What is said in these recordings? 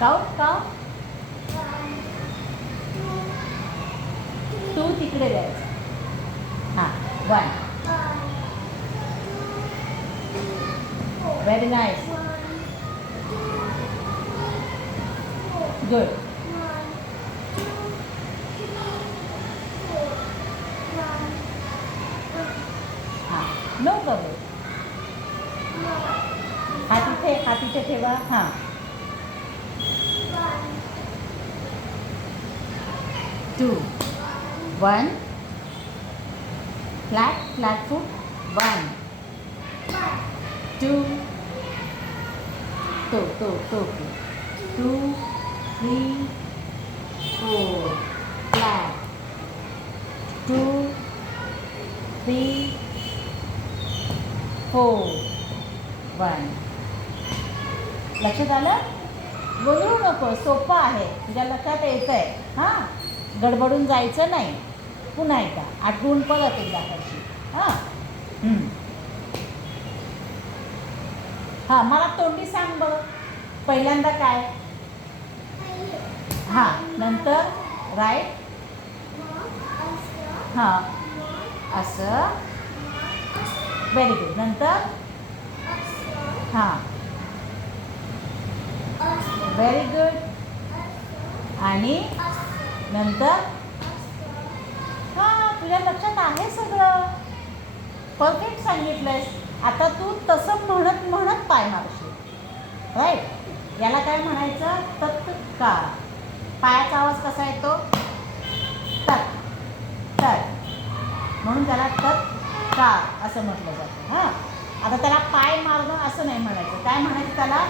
Count. 2 तिकडे द्यायचं. हां 1. Very nice. गुड. हां नो प्रॉब्लेम. हात इथे ठेवा. हां 2 1 फ्लॅट फूट. 1 2 2 2 3 4 फ्लॅट. 2 3 4 1. लक्षात आलं? गोंधळू नको. सोपं आहे. तुझ्या लक्षात येतं आहे. हां गडबडून जायचं नाही. पुन्हा एकदा आठवून परत एकदा करशील. हां हां मला तोंडी सांग बरं. पहिल्यांदा काय? हां नंतर राईट. हां असं. Very good. नंतर हां व्हेरी गुड. आणि नंतर हां तुझ्या लक्षात आहे सगळं. परफेक्ट सांगितलंयस. आता तू तसं म्हणत पाय मारशील. राईट. याला काय म्हणायचं? तत्कार. पायाचा आवाज कसा येतो? तत्. म्हणून त्याला तत्कार असं म्हटलं जातं. हां आता त्याला पाय मारणं असं नाही म्हणायचं. काय म्हणायचं त्याला?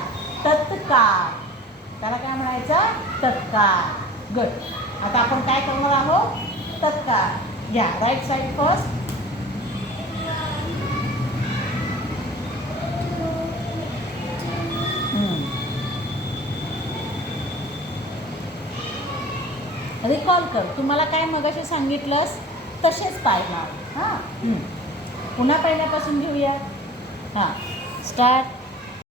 तत्कार. त्याला काय म्हणायचं? तत्कार. गुड. आता आपण काय करणार आहोत? तत्कार. घ्या राईट साईड फर्स्ट. रिकॉल कर. तुम्हाला काय मगाशी सांगितलंस तसेच पाय मार. हां पुन्हा पहिल्यापासून घेऊया. हां स्टार्ट.